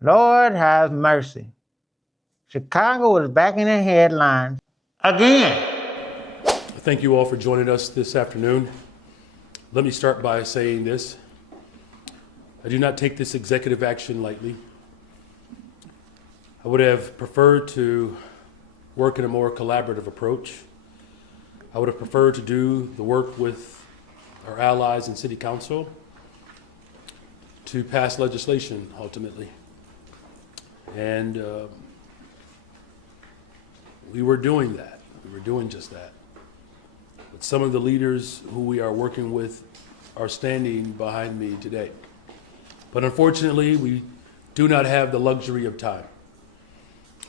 Lord have mercy. Chicago is back in the headlines again. Thank you all for joining us this afternoon. Let me start by saying this. I do not take this executive action lightly. I would have preferred to work in a more collaborative approach. I would have preferred to do the work with our allies in City Council to pass legislation ultimately. And we were doing that. We were doing just that. But some of the leaders who we are working with are standing behind me today. But unfortunately, we do not have the luxury of time.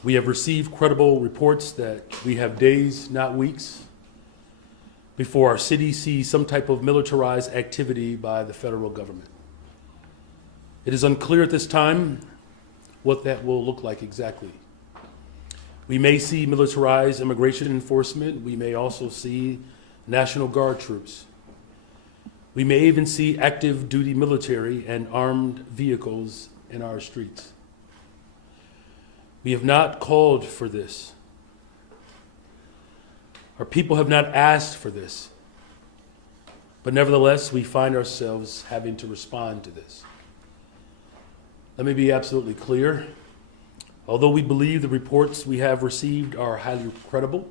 We have received credible reports that we have days, not weeks, before our city sees some type of militarized activity by the federal government. It is unclear at this time what that will look like exactly. We may see militarized immigration enforcement. We may also see National Guard troops. We may even see active duty military and armed vehicles in our streets. We have not called for this. Our people have not asked for this. But nevertheless, we find ourselves having to respond to this. Let me be absolutely clear. Although we believe the reports we have received are highly credible,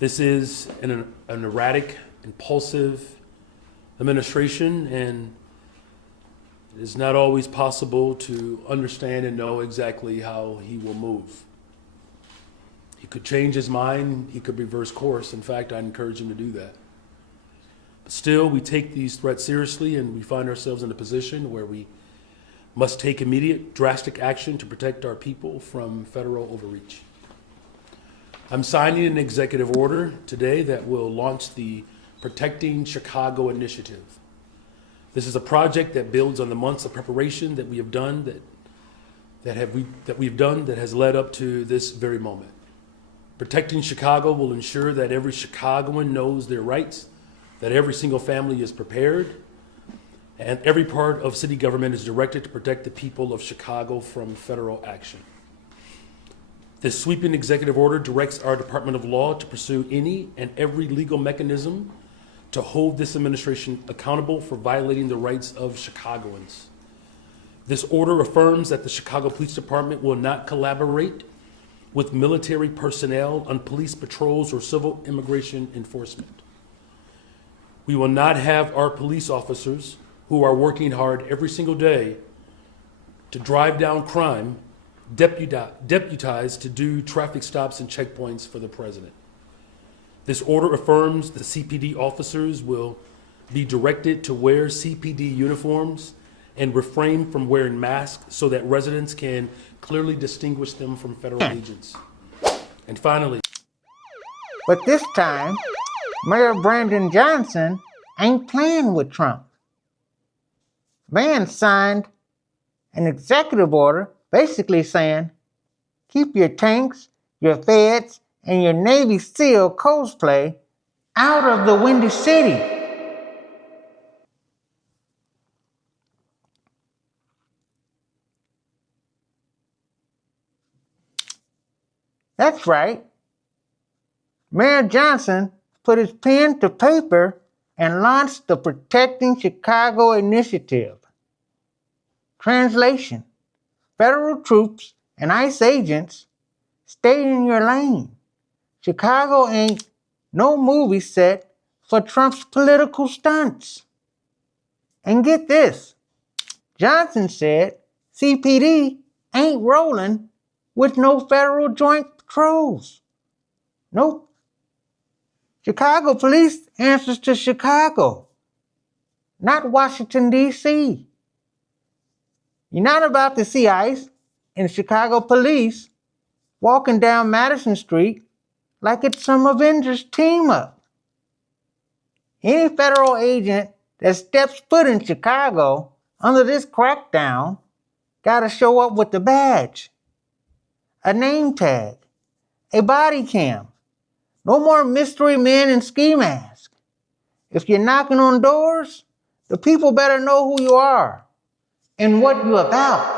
this is an erratic, impulsive administration, and it is not always possible to understand and know exactly how he will move. He could change his mind, he could reverse course. In fact, I encourage him to do that. But still, we take these threats seriously, and we find ourselves in a position where we must take immediate, drastic action to protect our people from federal overreach. I'm signing an executive order today that will launch the Protecting Chicago initiative. This is a project that builds on the months of preparation that we have done that has led up to this very moment. Protecting Chicago will ensure that every Chicagoan knows their rights, that every single family is prepared, and every part of city government is directed to protect the people of Chicago from federal action. This sweeping executive order directs our Department of Law to pursue any and every legal mechanism to hold this administration accountable for violating the rights of Chicagoans. This order affirms that the Chicago Police Department will not collaborate with military personnel on police patrols or civil immigration enforcement. We will not have our police officers, who are working hard every single day to drive down crime, deputized to do traffic stops and checkpoints for the president. This order affirms the CPD officers will be directed to wear CPD uniforms and refrain from wearing masks so that residents can clearly distinguish them from federal agents. And finally, But this time, Mayor Brandon Johnson ain't playing with Trump. Man signed an executive order basically saying, keep your tanks, your feds, and your Navy SEAL cosplay out of the Windy City. That's right. Mayor Johnson put his pen to paper and launched the Protecting Chicago initiative. Translation: federal troops and ICE agents, stay in your lane. Chicago ain't no movie set for Trump's political stunts. And get this, Johnson said CPD ain't rolling with no federal joint patrols. Nope. Chicago police answers to Chicago, not Washington, D.C. You're not about to see ICE and Chicago police walking down Madison Street like it's some Avengers team up. Any federal agent that steps foot in Chicago under this crackdown gotta show up with a badge, a name tag, a body cam. No more mystery men in ski masks. If you're knocking on doors, the people better know who you are and what you're about.